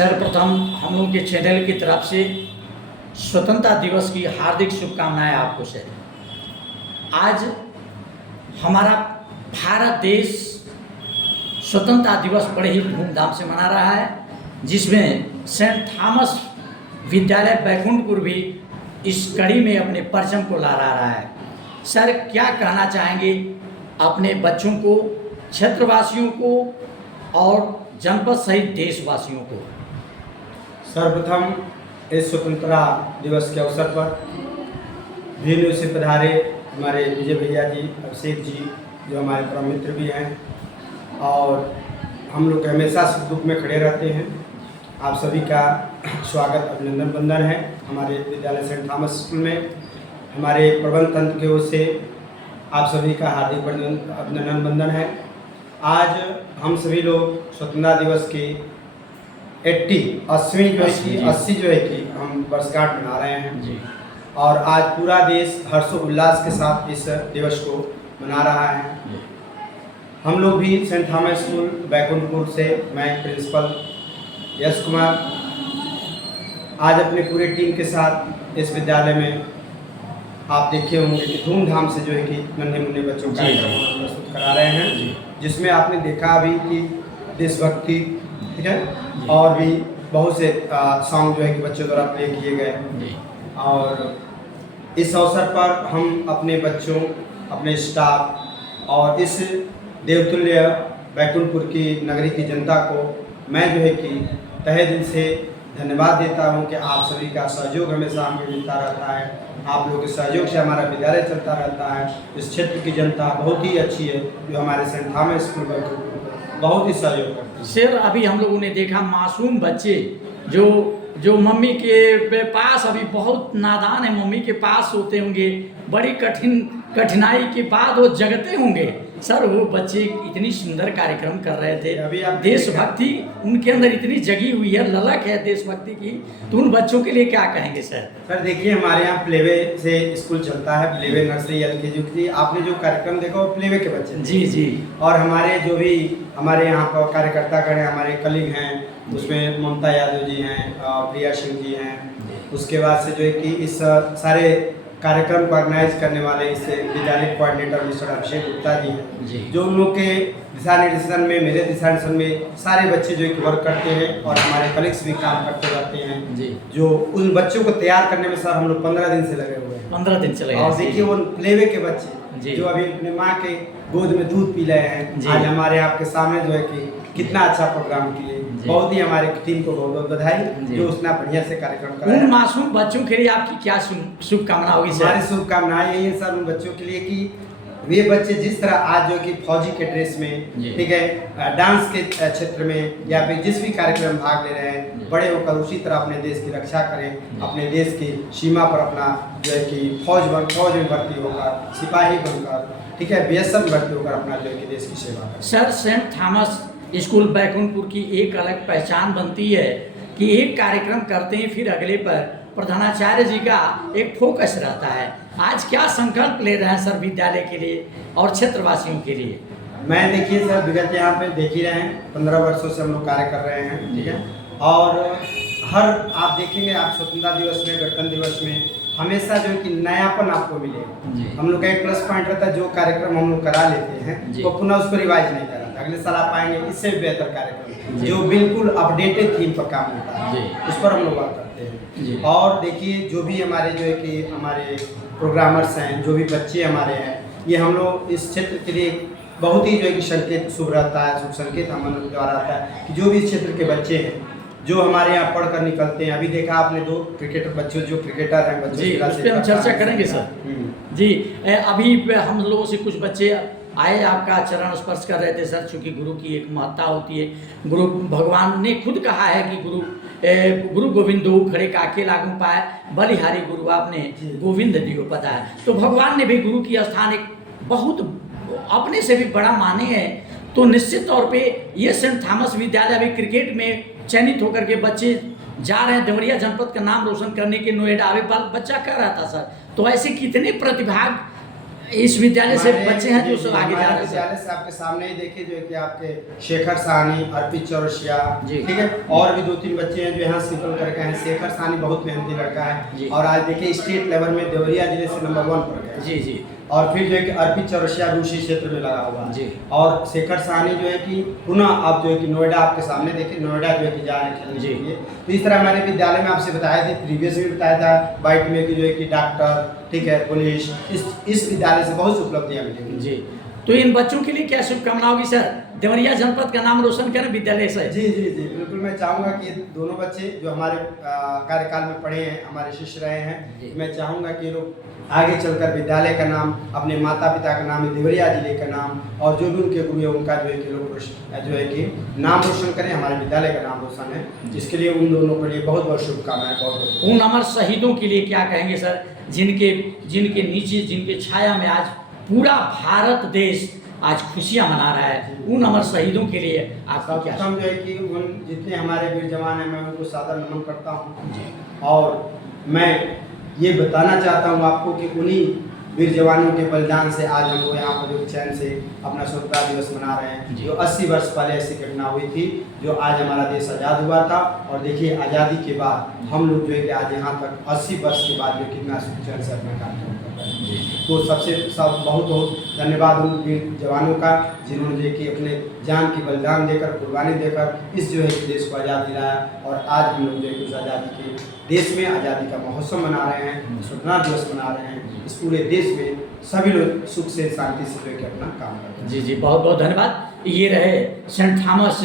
सर्वप्रथम हम लोग के चैनल की तरफ से स्वतंत्रता दिवस की हार्दिक शुभकामनाएं आपको सर। आज हमारा भारत देश स्वतंत्रता दिवस बड़े ही धूमधाम से मना रहा है, जिसमें सेंट थॉमस विद्यालय बैकुंठपुर भी इस कड़ी में अपने परचम को लहरा रहा है। सर, क्या कहना चाहेंगे अपने बच्चों को, क्षेत्रवासियों को और जनपद सहित देशवासियों को? सर्वप्रथम इस स्वतंत्रता दिवस के अवसर पर भिन्न से पधारे हमारे विजय भैया जी, अभिषेक जी, जो हमारे परम मित्र भी हैं और हम लोग हमेशा सुख दुख में खड़े रहते हैं। आप सभी का स्वागत, अभिनंदन, वंदन है। हमारे विद्यालय सेंट थॉमस स्कूल में हमारे प्रबंध तंत्र की ओर से आप सभी का हार्दिक अभिनंदन, वंदन है। आज हम सभी लोग स्वतंत्रता दिवस की 80 जो है कि हम वर्षगांठ मना रहे हैं जी। और आज पूरा देश हर्षोल्लास के साथ इस दिवस को मना रहा है। हम लोग भी सेंट थॉमस स्कूल बैकुंठपुर से, मैं प्रिंसिपल यश कुमार, आज अपने पूरे टीम के साथ इस विद्यालय में आप देखे होंगे कि धूमधाम से जो है कि नन्हे मुन्ने बच्चों का कार्यक्रम प्रस्तुत करा रहे हैं, जिसमें आपने देखा अभी कि देशभक्ति, ठीक है, और भी बहुत से सॉन्ग जो है कि बच्चों द्वारा प्ले किए गए। और इस अवसर पर हम अपने बच्चों, अपने स्टाफ और इस देवतुल्य बैकुंठपुर की नगरी की जनता को मैं जो है कि तहे दिल से धन्यवाद देता हूं कि आप सभी का सहयोग हमेशा हमें मिलता रहता है। आप लोगों के सहयोग से हमारा विद्यालय चलता रहता है। इस क्षेत्र की जनता बहुत ही अच्छी है, जो हमारे सेंट थॉमस स्कूल बैकुंठपुर बहुत ही सहयोग करती है। सर, अभी हम लोगों ने देखा मासूम बच्चे जो मम्मी के पास अभी बहुत नादान है, मम्मी के पास होते होंगे, बड़ी कठिनाई के बाद वो जगते होंगे। सर, वो बच्चे इतनी सुंदर कार्यक्रम कर रहे थे, अभी आप देशभक्ति उनके अंदर इतनी जगी हुई है, ललक है देशभक्ति की, तो उन बच्चों के लिए क्या कहेंगे सर? सर देखिए, हमारे यहाँ प्लेवे से स्कूल चलता है, प्लेवे, नर्सरी, LKG, UKG। आपने जो कार्यक्रम देखा वो प्लेवे के बच्चे, जी जी। और हमारे जो भी हमारे यहाँ पर कार्यकर्ता खड़े, हमारे कलीग हैं, उसमें ममता यादव जी हैं, प्रिया सिंह जी हैं। उसके बाद से जो है कि इस सारे कार्यक्रम को ऑर्गेनाइज करने वाले इस विद्यालय कोऑर्डिनेटर मिस्टर अभिषेक गुप्ता जी हैं, जो उन लोग के दिशा निर्देशन में, मेरे दिशा निर्देशन में सारे बच्चे जो है कि वर्क करते हैं और हमारे कलीग्स भी काम करते रहते हैं जी। जो उन बच्चों को तैयार करने में सर हम लोग 15 दिन से लगे हुए हैं। 15 दिन चले गए। और देखिए वो प्लेवे के बच्चे जो अभी अपने माँ के गोद में दूध पी रहे हैं, आज हमारे आपके सामने जो है कि कितना अच्छा प्रोग्राम किए। बहुत ही हमारे टीम को बहुत बहुत बधाई जो उतना बढ़िया से कार्यक्रम कर रहे हैं। उन मासूम बच्चों के लिए आपकी क्या शुभकामना होगी सर? हमारी शुभकामनाएं यही है सर उन बच्चों के लिए कि वे बच्चे जिस तरह आज जो कि फौजी के ड्रेस में, ठीक है, डांस के क्षेत्र में या फिर जिस भी कार्यक्रम में भाग ले रहे हैं, बड़े होकर उसी तरह अपने देश की रक्षा करें, अपने देश की सीमा पर अपना जो है कि फौज में भर्ती होकर, सिपाही बनकर, ठीक है, BSF में भर्ती होकर अपना जो है कि देश की सेवा करें। Sir, Saint Thomas school Baikunthpur की एक अलग पहचान बनती है कि एक कार्यक्रम करते हैं, फिर अगले पर प्रधानाचार्य जी का एक फोकस रहता है। आज क्या संकल्प ले रहे हैं सर विद्यालय के लिए और क्षेत्रवासियों के लिए? मैं देखिए सर, विगत यहाँ पे देख ही रहे हैं 15 वर्षों से हम लोग कार्य कर रहे हैं, ठीक है, और हर आप देखेंगे आप स्वतंत्रता दिवस में, गणतंत्र दिवस में हमेशा जो है कि नयापन आपको मिलेगा। हम लोग का एक प्लस पॉइंट रहता है, जो कार्यक्रम हम लोग करा लेते हैं वो पुनः उसको रिवाइज नहीं कराता, अगले साल आप पाएंगे इससे भी बेहतर कार्यक्रम जो बिल्कुल अपडेटेड थीम पर काम होता है, उस पर हम लोग बात करते हैं। और देखिए जो भी हमारे जो है कि हमारे प्रोग्रामर्स हैं, जो भी बच्चे हमारे हैं, ये हम लोग इस क्षेत्र के लिए बहुत ही जो है कि संकेत शुभ रहता है, शुभ संकेत हम लोग द्वारा आता है कि जो भी इस क्षेत्र के बच्चे हैं जो हमारे यहाँ पढ़कर निकलते हैं। अभी देखा आपने 2 क्रिकेटर बच्चे जो क्रिकेटर हैं, बच्चे जी, उस पर हम चर्चा करेंगे सर। जी, अभी हम लोगों से कुछ बच्चे आए, आपका चरण स्पर्श कर रहे थे सर, चूँकि गुरु की एक महत्ता होती है। गुरु भगवान ने खुद कहा है कि गुरु गोविंद दो खड़े काके लागू पाए, बलिहारी गुरु आपने गोविंद दियो पता है। तो भगवान ने भी गुरु की स्थान एक बहुत अपने से भी बड़ा माने हैं। तो निश्चित तौर पे ये सेंट थॉमस विद्यालय अभी क्रिकेट में चयनित होकर के बच्चे जा रहे हैं, देवरिया जनपद का नाम रोशन करने के नोएडा। अभी बच्चा कह रहा था सर, तो ऐसे कितने प्रतिभाग इस विद्यालय से हमारे- बच्चे हैं जो जी, सब आगे जा हमारे रहे हैं विद्यालय से आपके सामने ही देखिए जो है कि आपके शेखर साहनी, अर्पित चौरसिया, जी। ठीक है, और भी 2-3 बच्चे हैं जो यहाँ से निकल करके हैं। शेखर साहनी बहुत मेहनती लड़का जी। है और आज देखिए स्टेट लेवल में देवरिया जिले से नंबर 1 पर गया। जी जी और फिर जो है कि अर्पित चौरसिया रूसी क्षेत्र में लगा हुआ है। जी। और शेखर साहनी जो है कि पुनः आप जो है कि नोएडा आपके सामने देखिए, नोएडा जो है कि जा रहे हैं खेलने जी। के लिए। तो इस तरह हमारे विद्यालय में आपसे बताया था, प्रीवियस में बताया था बाइट में कि जो है कि डॉक्टर, ठीक है, पुलिस, इस विद्यालय से बहुत सी उपलब्धियाँ मिलेंगी। जी। तो इन बच्चों के लिए क्या शुभकामना होगी सर? देवरिया जनपद का नाम रोशन करें विद्यालय से। जी जी जी बिल्कुल, मैं चाहूँगा कि ये दोनों बच्चे जो हमारे कार्यकाल में पढ़े हैं, हमारे शिष्य रहे हैं, जी। मैं चाहूँगा कि ये लोग आगे चलकर विद्यालय का नाम, अपने माता पिता का नाम, देवरिया जिले का नाम और जो भी उनके गुरु है उनका जो है कि लोग जो है कि नाम रोशन करें, हमारे विद्यालय का नाम रोशन है। जिसके लिए उन दोनों के लिए बहुत बहुत शुभकामनाएं। बहुत उन अमर शहीदों के लिए क्या कहेंगे सर, जिनके नीचे, जिनके छाया में आज पूरा भारत देश आज खुशियां मना रहा है, उन अमर शहीदों के लिए आपका क्या? सर्वप्रथम जो है कि उन जितने हमारे वीर जवान हैं, मैं उनको सादर नमन करता हूँ और मैं ये बताना चाहता हूँ आपको कि उन्हीं वीर जवानों के बलिदान से आज हम लोग यहाँ पर जो चैन से अपना स्वतंत्रता दिवस मना रहे हैं। जो 80 वर्ष पहले ऐसी घटना हुई थी, जो आज हमारा देश आज़ाद हुआ था। और देखिए आज़ादी के बाद हम लोग जो है कि आज यहाँ तक 80 वर्ष के बाद जो कितना सुख चैन से अपना कार्यक्रम कर रहे हैं। तो बहुत बहुत धन्यवाद उन वीर जवानों का, जिन्होंने जो कि अपने जान की बलिदान देकर, कुर्बानी देकर इस जो है कि देश को आज़ाद दिलाया। और आज हम लोग जो है कि उस आज़ादी के देश में आज़ादी का महोत्सव मना रहे हैं, स्वतंत्रता दिवस मना रहे हैं। इस पूरे देश में सभी लोग सुख से, शांति से जो है कि अपना काम करते हैं। जी जी, बहुत बहुत धन्यवाद। ये रहे सेंट थॉमस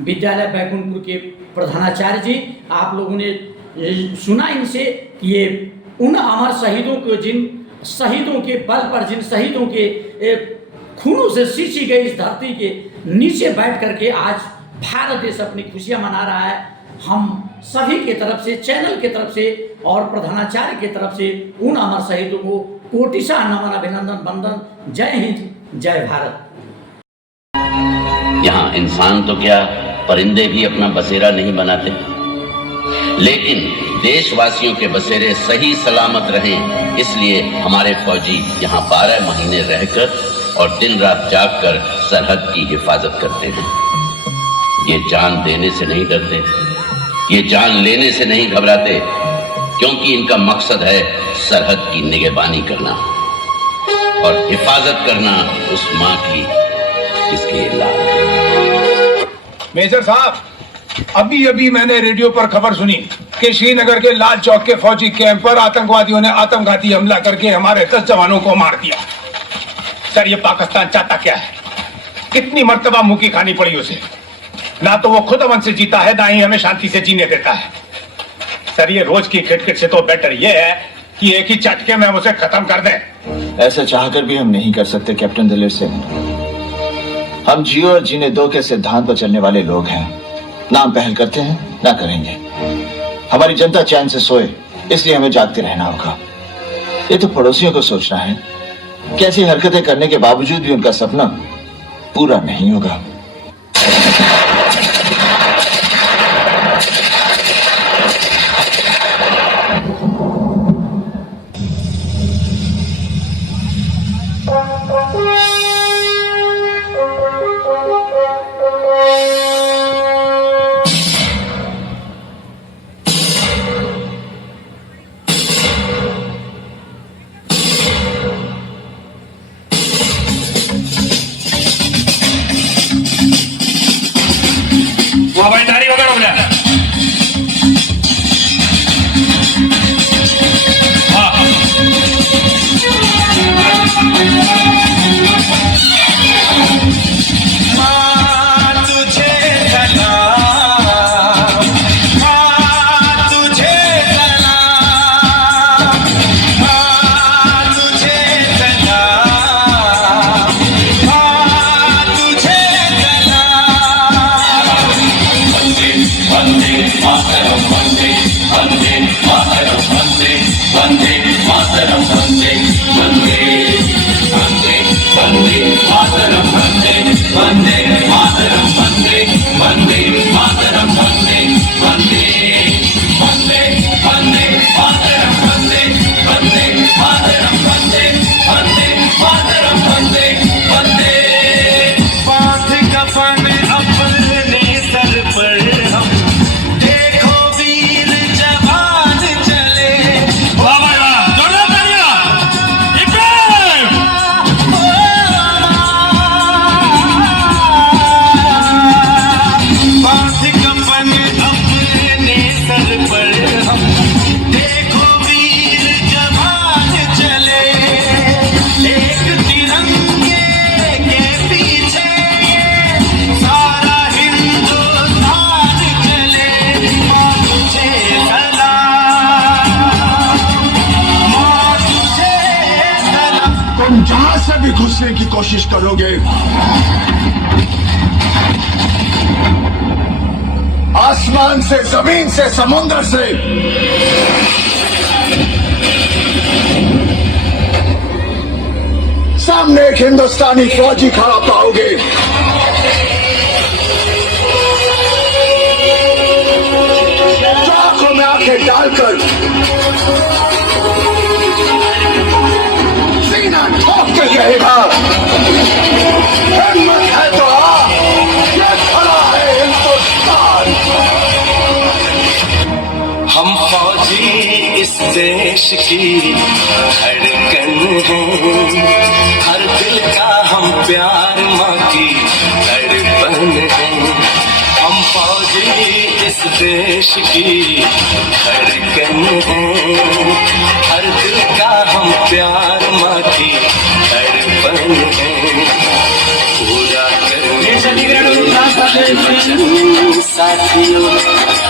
विद्यालय बैकुंठपुर के प्रधानाचार्य जी। आप लोगों ने सुना इनसे कि ये उन अमर शहीदों को, जिन शहीदों के बल पर, जिन शहीदों के खूनों से सींची गई इस धरती के नीचे बैठ करके आज भारत देश अपनी खुशियां मना रहा है। हम सभी के तरफ से, चैनल के तरफ से और प्रधानाचार्य के तरफ से उन अमर शहीदों को कोटिशा नमन, अभिनंदन, वंदन। जय हिंद, जय भारत। यहाँ इंसान तो क्या, परिंदे भी अपना बसेरा नहीं बनाते, लेकिन देशवासियों के बसेरे सही सलामत रहें, इसलिए हमारे फौजी यहाँ 12 महीने रहकर और दिन रात जागकर सरहद की हिफाजत करते हैं। ये जान देने से नहीं डरते, ये जान लेने से नहीं घबराते, क्योंकि इनका मकसद है सरहद की निगहबानी करना और हिफाजत करना उस माँ की जिसके लाल। मेजर साहब, अभी अभी मैंने रेडियो पर खबर सुनी कि श्रीनगर के लाल चौक के फौजी कैंप पर आतंकवादियों ने आत्मघाती हमला करके हमारे 10 जवानों को मार दिया। सर, ये पाकिस्तान चाहता क्या है? कितनी मर्तबा मुंह खानी पड़ी उसे। ना तो वो खुद अमन से जीता है, ना ही हमें शांति से जीने देता है। सर, ये रोज की खिटखिट से तो बेटर ये है कि एक ही चटके में हम उसे खत्म कर दें। ऐसा चाहकर भी हम नहीं कर सकते कैप्टन दिलेर सिंह। हम जियो और जीने दो के सिद्धांत पर चलने वाले लोग हैं। ना हम पहल करते हैं, ना करेंगे। हमारी जनता चैन से सोए, इसलिए हमें जागते रहना होगा। ये तो पड़ोसियों को सोचना है कि ऐसी हरकतें करने के बावजूद भी उनका सपना पूरा नहीं होगा। वो हवलदारी वगैरह हो जाता है। भी घुसने की कोशिश करोगे, आसमान से, जमीन से, समुद्र से सामने एक हिंदुस्तानी फौजी खड़ा पाओगे। जो आंखों में आंखें डालकर सीना ठोक के कहेगा, हिम्मत है तो आ, ये खड़ा है हिंदुस्तान। हम फौजी इस देश की धड़कन हैं, हर दिल का हम प्यार माँ की तड़पन है। हम फौजी इस देश की धड़कन हैं, हर दिल का हम प्यार माँ की तड़पन है। पूरा करने वचन साथियों,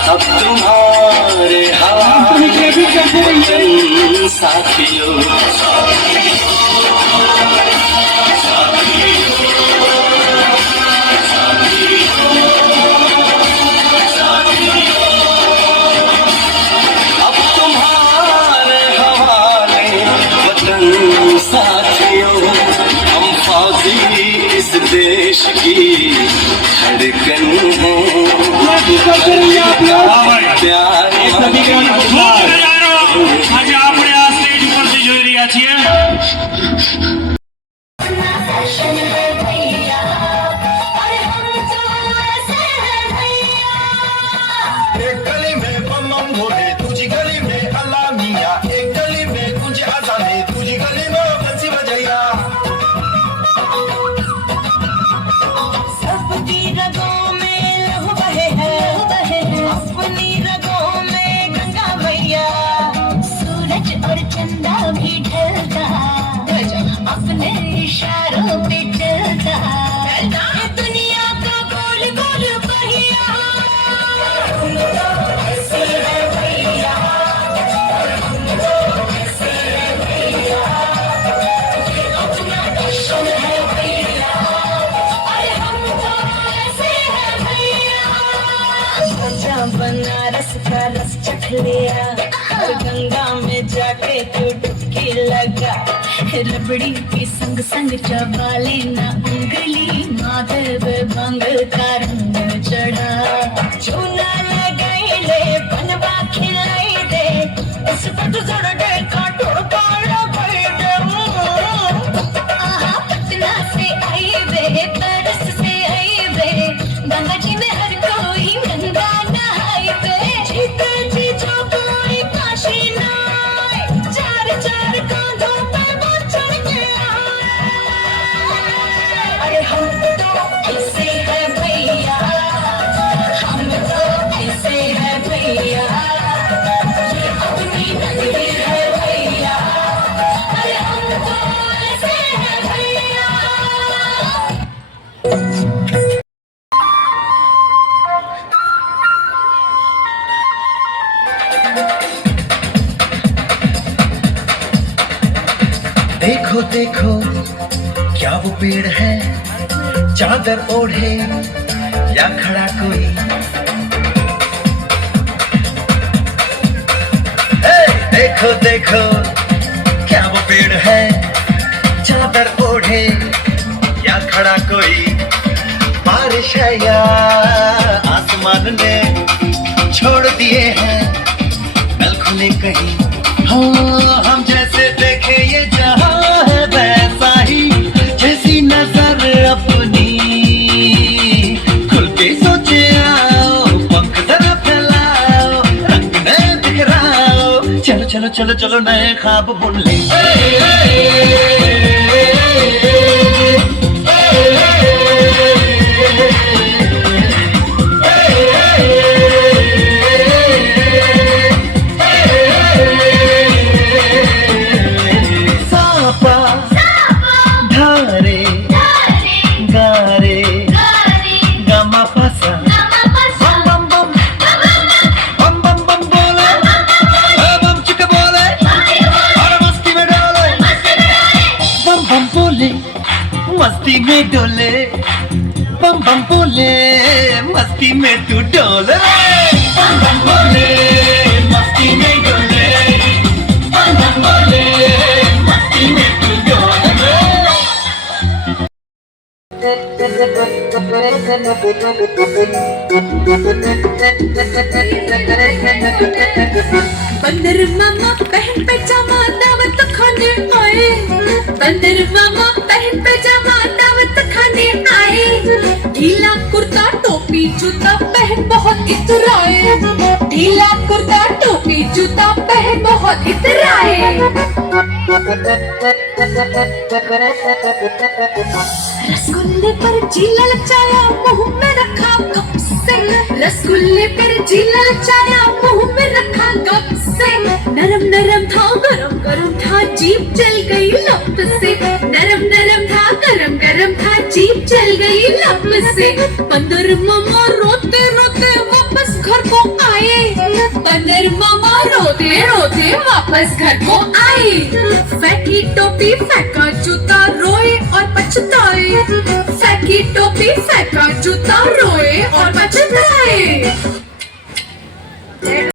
अब तुम्हारे हवाले वचन साथियों। अब तुम्हारे हवाले वतन साथियों, हम फौजी इस देश की धड़कन है, प्यार આજે આપણે આ સ્ટેજ ઉપરથી જોઈ રહ્યા છીએ। एक गली में बम बम भोले, तुझी गली में अल्लाह मियां, एक गली में कुछ आजाने, तुझी गली में बंसी बजैया। सबकी रगों में लहू बहे है, अपनी रगों में गंगा मैया। सूरज और चंदा भी ढलता, अपने इशारों पे चलता, ये दुनिया का गोल गोल पहिया। ऐसे है भैया, ऐसे है भैया, ये अपना दर्शन है भैया। अरे हम तो ऐसे है भैया। बनारस का रस चख लिया, और गंगा में जाके तू डुबकी लगा। रबड़ी के संग संग चबा लेना उंगली, माधव भंग का रंग चढ़ा। चूना लगाई ले, बनवा खिलाई दे, इस पर तो जड़ दे काटो काला भर दे। आहा पटना से आई वे, तरस से आई वे, गंगा जी में हर कोई गंगा नहाई वे। जीते जी जो कोई काशी नाय, चार चार कांधों पर वो चढ़ के आए। अरे हम तो ऐसे है भैया, हम तो ऐसे है भैया, ये अपनी नगरी है भैया। अरे हम तो ऐसे है भैया। देखो देखो क्या वो पेड़ है, चादर ओढ़े या खड़ा कोई। देखो देखो क्या वो पेड़ है, चादर ओढ़े या खड़ा कोई। बारिश है या आसमान ने छोड़ दिए हैं नल खुले कहीं। हाँ हम जैसे देखे ये जहां है वैसा ही, जैसी नजर अपनी खुल के सोचे आओ, पंख जरा फैलाओ, रंग नए बिखराओ। चलो चलो चलो चलो नए ख्वाब बुन ले। में डोले बम बम बोले मस्ती में तू डोले बम बम बोले मस्ती में डोले बम बम बोले मस्ती में तू डोले। बंदर मामा बहन पैजामा दावत खाने आए, बंदर मामा बहन पैजामा दावत खाने आए, ढीला कुर्ता टोपी जूता पहन बहुत इतराए, ढीला कुर्ता टोपी जूता पहन बहुत इतराए। रसगुल्ले पर जीला लचाया मुंह में रखा कप से, रसगुल्ले पर जीला लचाया मुंह में रखा कप से, नरम नरम था गरम गरम था जीभ जल गई लप से, नरम नरम था गरम गरम था जीभ जल गई लप से। बंदर मामा रोते रोते वापस घर को आए, बंदर मामा रोते रोते वापस घर को आए, फेंकी टोपी फेंका जूता